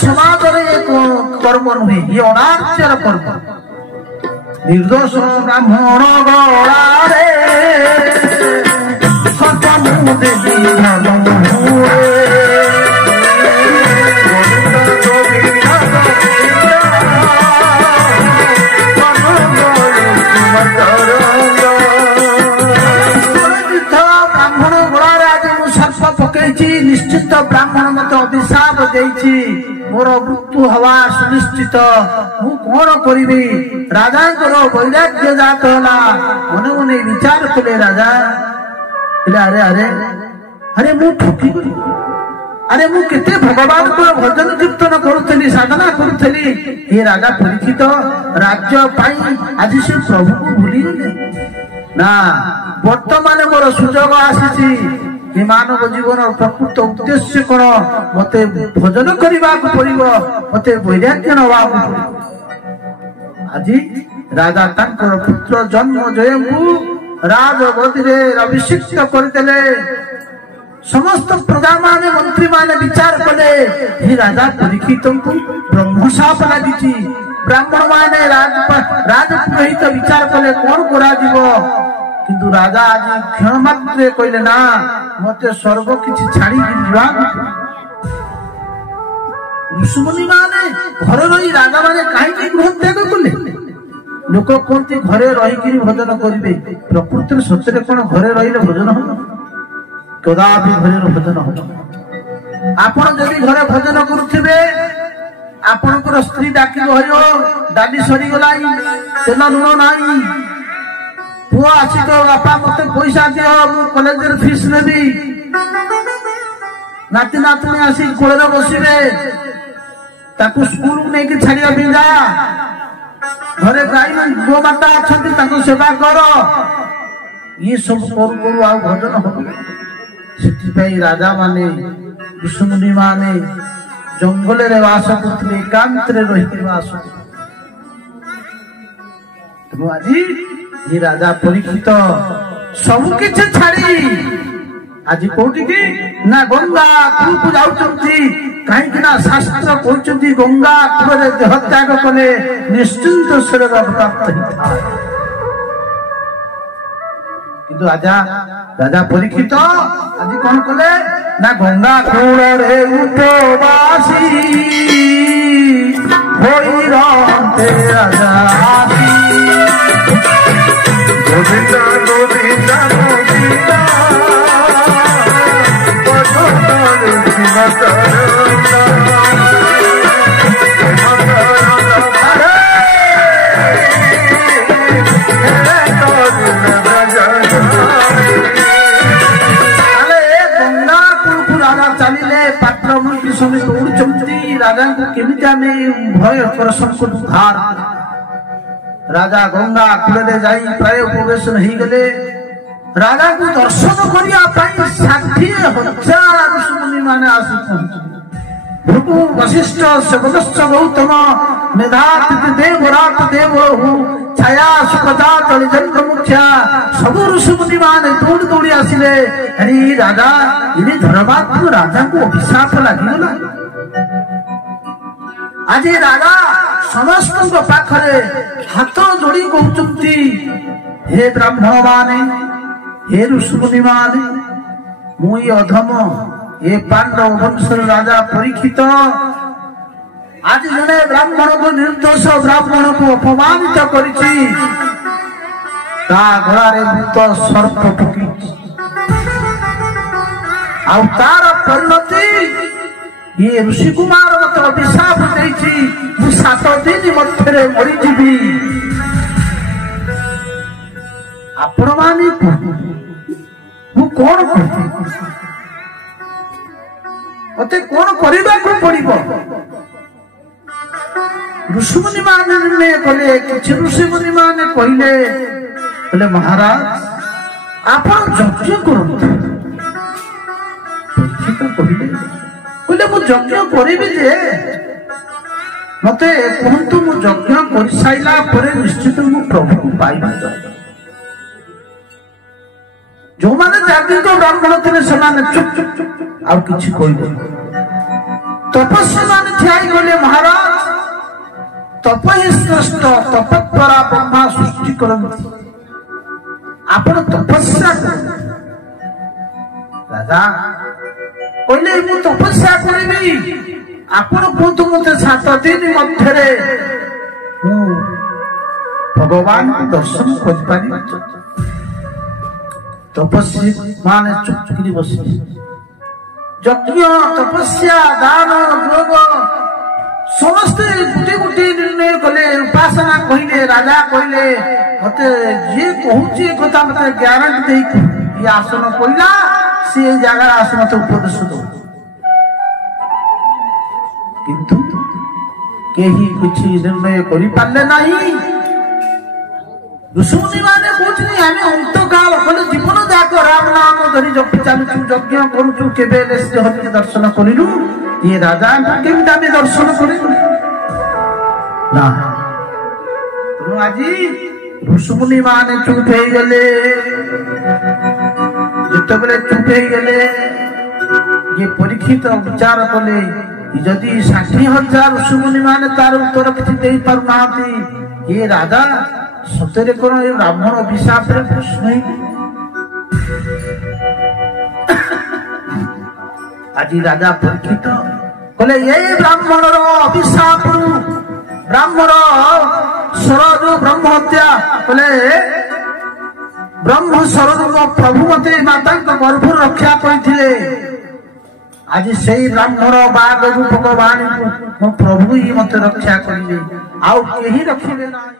समाज कर्म नुहे ये अनार्यर कर्म निर्दोष ब्राह्मण गलारे निश्चित ब्राह्मण मत अभिशाप देछि मोर मृत्यु हवा सुनिश्चित मु कौन करी राजा वैराग्य जात होला मने मने विचार कले राजा अरे अरे अरे मु ठकी अरे मु केते भगवान को भजन कीर्तन करुथली साधना करुथली हे राजा परीक्षित राज्य पाई आज से प्रभु को भूली गले ना वर्तमान मोर सुजोग आसीछि ये मानव जीवन प्रकृत उद्देश्य कौन मत भजन करने पड़ो मत वैराग्य नवा आज राजा पुत्र जन्म जय राजगदी अभिषिक्त करदे समस्त प्रजा माने मंत्री माने विचार कले हे राजा परीक्षित को ब्रह्मशाप लगी ब्राह्मण माने राजपुरोहित विचार कले कौन करा किंतु राजा आज क्षण मात्र कहले ना मत स्वर्ग किसी छाड़ी ऋषिमुनि माने घर रही राजा माने कहीं गृह त्याग कले लोक कहते घरे रही भजन करेंगे प्रकृति सत्य कौन घरे रही भजन हम कदापि घरे भजन हम आपण जब घरे भजन करुवे आपणकर स्त्री डाक डाली सरीगला तेल लुण ना पुआ आसी तो बापा मत पैसा दियो मु कॉलेज रे फीस नेबी नाती नातनी आसी कोଳରେ बसिबे ताकू स्कूल नहीं कि छाड़िया बिंदा घरे गाई गो माता अछंती ताकू सेवा कर ये सब करू करू आ भजन हो सेति पई राजा माने ऋषिमुनि माने जंगल रे वास करथले एकांत रे रहिते वास तो आज ये राजा परीक्षित सब किछ छाड़ी आज कोठी की ना गंगा कूप जाउचंती कहीं ना शास्त्र कहते गंगा कूप देह त्याग कले निश्चिंत शरीर प्राप्त होता किंतु राजा परीक्षित आज कौन कले ना गंगा कूल रे उपवासी होई रहते राजा गोविंदा गोविंदा गोविंदा राजा को केमिति आमे भय कर संकट उद्धार राजा गंगा कूले जाई प्राय प्रवेश नहीं गले राजा को दर्शन करिया पाई 60,000 ऋषिमुनि माने आसी भृगु वशिष्ठ सगदश्च गौतम मेधातिथि देवरात देवहु छाया सुपदा तलिजंग मुख्या सब ऋषिमुनि माने दौड़ दौड़ी आसिले अरे राजा इने धर्मात्म राजा को अभिशाप लागिगला आज राजा समस्त पाखरे हाथ जोड़ी कहते हे ब्राह्मण माने हे ऋषिमुनि माने मुई अधम हे पांडव वंशर राजा परीक्षित आज जने ब्राह्मण को निर्दोष ब्राह्मण को अपमानित करिछि ता घोड़ारे भूत सर्प टुकी आउ तार परिणति ये ऋषि कुमार मत अभिशाप देछि मु 7 दिन मध्य मरी जीवी आपण माने मु कोन करते मते कोन करिबा को पड़िबो ऋषिमुनि माने निर्णय कले किछ ऋषिमुनि माने कहिले बोले महाराज आपण यज्ञ करंतु कहले मु यज्ञ करिबि जे मते कहंतु मु यज्ञ करि साइला परे निश्चित मु प्रभु को पाइबा जो माने जाति को ब्राह्मण थे से चुप चुप चुप आउ किछि कहबो तपस्या माने थे ଠିଆଇ ଗଲେ ମହାରାଜ ତପ ହିଁ ଶ୍ରେଷ୍ଠ, ତପ ଦ୍ୱାରା ବ୍ରହ୍ମା ସୃଷ୍ଟି କରନ୍ତି, ଆପଣ ତପସ୍ୟା କରନ୍ତି। ରାଜା କହିଲେ ମୁଁ ତପସ୍ୟା କରିବି, ଆପଣ କୁହନ୍ତୁ ମତେ 7 ଦିନ ମଧ୍ୟରେ ମୁଁ ଭଗବାନଙ୍କୁ ଦର୍ଶନ କରିପାରିବି। ତପସ୍ୱୀ ମାନେ ଚୁପକିରି ବସିଲେ। ଯଜ୍ଞ, ତପସ୍ୟା, ଦାନ, ଯୋଗ ସମସ୍ତେ ଗୋଟିଏ ଗୋଟିଏ ନିର୍ଣ୍ଣୟ କଲେ, ଉପାସନା କହିଲେ। ରାଜା କହିଲେ ମତେ ଯିଏ କହୁଛି ଏ କଥା ମତେ ଗ୍ୟାରେଣ୍ଟି ଦେଇକି ଇଏ ଆସନ କହିଲା, ସେ ଏଇ ଜାଗାରେ ଆସି ମତେ ଉପଦେଶ ଦଉ। କିନ୍ତୁ କେହି କିଛି ନିର୍ଣ୍ଣୟ କରିପାରିଲେ ନାହିଁ। ଋଷିମୁନି ମାନେ କହୁଛନ୍ତି ଆମେ ଅନ୍ତକାଳ କଲେ ଜୀବନ ଯାକ ରାମ ନାମ ଧରି ଜପି ଚାଲୁଛୁ, ଯଜ୍ଞ କରୁଛୁ, କେବେ ହେଲେ ଶ୍ରୀ ହରିକି ଦର୍ଶନ କରିଲୁ? ଇଏ ରାଜାଙ୍କୁ କେମିତି ଆମେ ଦର୍ଶନ କରିବୁ ନା? ତେଣୁ ଆଜି ଋଷିମୁନି ମାନେ ଚୁପ ହେଇଗଲେ। ଯେତେବେଳେ ଚୁପ ହେଇଗଲେ ଇଏ ପରୀକ୍ଷିତ ବିଚାର କଲେ, ଯଦି 60,000 ଋଷିମୁନି ମାନେ ତାର ଉତ୍ତର କିଛି ଦେଇପାରୁନାହାନ୍ତି, ଇଏ ରାଜା ସତରେ କଣ ଏ ବ୍ରାହ୍ମଣ ଅଭିଶାପରେ କୃଷ୍ଣ ହେଇକି? ଆଜି ରାଜା ପରୀକ୍ଷିତ କଲେ ଏଇ ବ୍ରାହ୍ମଣର ଅଭିଶାପରୁ, ବ୍ରାହ୍ମଣ ଶରଦ ବ୍ରହ୍ମ ହତ୍ୟା କଲେ, ବ୍ରହ୍ମ ଶରଦ ପ୍ରଭୁ ମତେ ମାତାଙ୍କ ଗର୍ଭରୁ ରକ୍ଷା କରିଥିଲେ। ଆଜି ସେଇ ବ୍ରାହ୍ମଣ ବାଗ ରୂପକ ବାଣୀକୁ ମୋ ପ୍ରଭୁ ହିଁ ମତେ ରକ୍ଷା କରିବେ, ଆଉ କେହି ରଖିବେ ନାହିଁ।